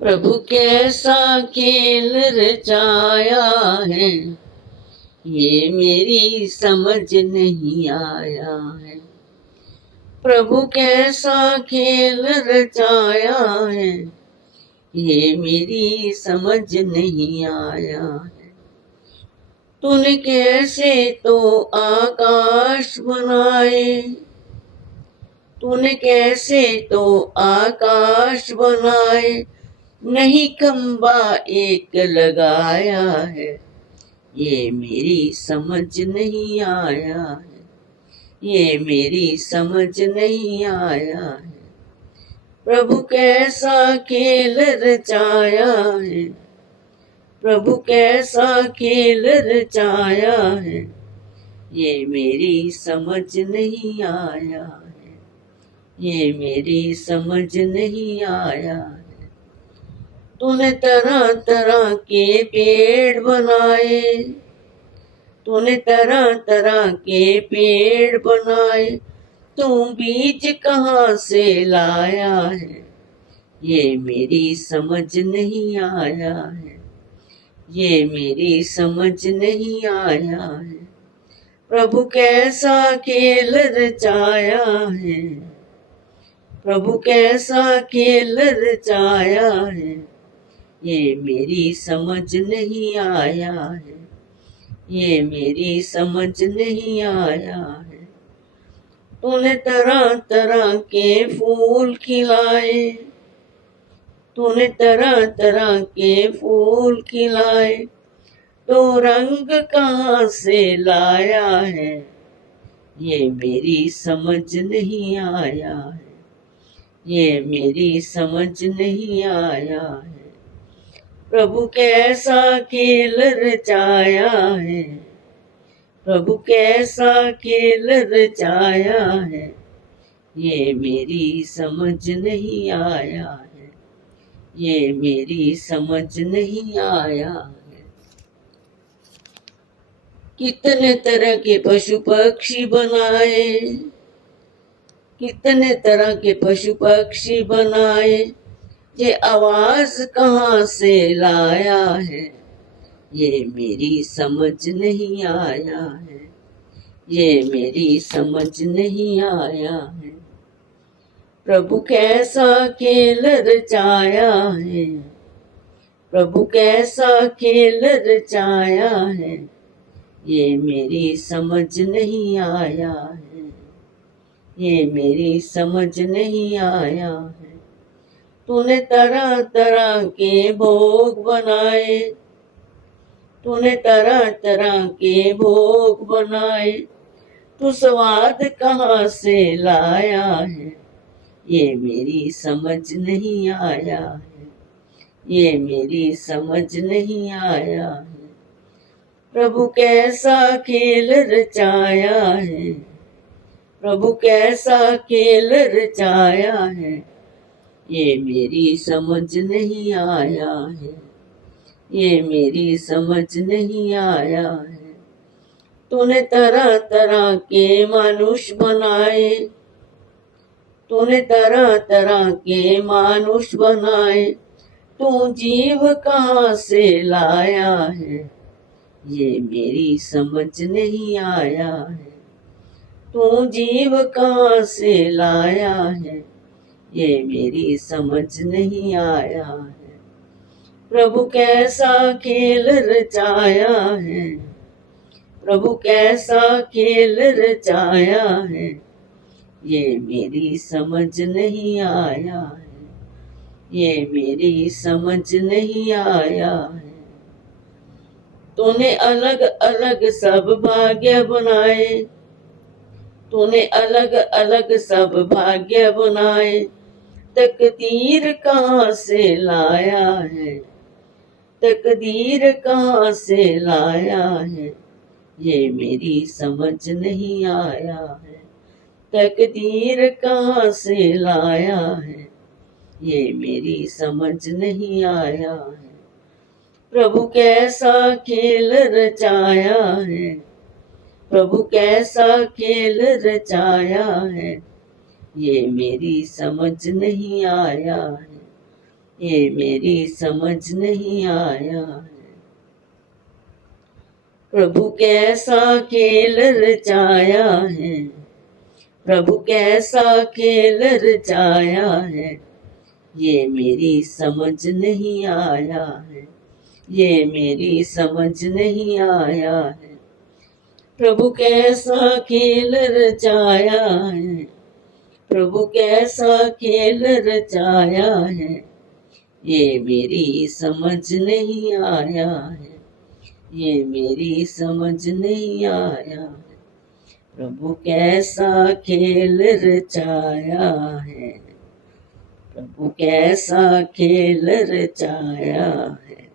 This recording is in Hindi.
प्रभु कैसा खेल रचाया है, ये मेरी समझ नहीं आया है। प्रभु कैसा खेल रचाया है, ये मेरी समझ नहीं आया है। तूने कैसे तो आकाश बनाए, तूने कैसे तो आकाश बनाए, नहीं खंबा एक लगाया है, ये मेरी समझ नहीं आया है, ये मेरी समझ नहीं आया है। प्रभु कैसा खेल रचाया है, प्रभु कैसा खेल रचाया है, ये मेरी समझ नहीं आया है, ये मेरी समझ नहीं आया है। तूने तरह तरह के पेड़ बनाए, तूने तरह तरह के पेड़ बनाए, तू बीज कहाँ से लाया है, ये मेरी समझ नहीं आया है, ये मेरी समझ नहीं आया है। प्रभु कैसा खेल रचाया है, प्रभु कैसा खेल रचाया है, ये मेरी समझ नहीं आया है, ये मेरी समझ नहीं आया है। तूने तरह तरह के फूल खिलाए, तूने तरह तरह के फूल खिलाए, तो रंग कहाँ से लाया है, ये मेरी समझ नहीं आया है, ये मेरी समझ नहीं आया है। प्रभु कैसा खेल रचाया है, प्रभु कैसा खेल रचाया है, ये मेरी समझ नहीं आया है, ये मेरी समझ नहीं आया है। कितने तरह के पशु पक्षी बनाए, कितने तरह के पशु पक्षी बनाए, ये आवाज कहाँ से लाया है, ये मेरी समझ नहीं आया है, ये मेरी समझ नहीं आया है। प्रभु कैसा खेल रचाया है, प्रभु कैसा खेल रचाया है, ये मेरी समझ नहीं आया है, ये मेरी समझ नहीं आया है। तूने तरह तरह के भोग बनाए, तूने तरह तरह के भोग बनाए, तू स्वाद कहाँ से लाया है, ये मेरी समझ नहीं आया है, ये मेरी समझ नहीं आया है। प्रभु कैसा खेल रचाया है, प्रभु कैसा खेल रचाया है, ये मेरी समझ नहीं आया है, ये मेरी समझ नहीं आया है। तूने तरह तरह के मनुष्य बनाए, तूने तरह तरह के मानुष बनाए, तू जीव कहाँ से लाया है, ये मेरी समझ नहीं आया है। तू जीव कहाँ से लाया है, ये मेरी समझ नहीं आया है। प्रभु कैसा खेल रचाया है, प्रभु कैसा खेल रचाया है, ये मेरी समझ नहीं आया है, ये मेरी समझ नहीं आया है। तूने अलग अलग सब भाग्य बनाए, तूने अलग अलग सब भाग्य बनाए, तकदीर कहाँ से लाया है, तकदीर कहाँ से लाया है, ये मेरी समझ नहीं आया है। तकदीर कहाँ से लाया है, ये मेरी समझ नहीं आया है। प्रभु कैसा खेल रचाया है, प्रभु कैसा खेल रचाया है, ये मेरी समझ नहीं आया है, ये मेरी समझ नहीं आया है। प्रभु कैसा खेल रचाया है, प्रभु कैसा खेल रचाया है, ये मेरी समझ नहीं आया है, ये मेरी समझ नहीं आया है। प्रभु कैसा खेल रचाया है, प्रभु कैसा खेल रचाया है, ये मेरी समझ नहीं आया है, ये मेरी समझ नहीं आया है। प्रभु कैसा खेल रचाया है, प्रभु कैसा खेल रचाया है।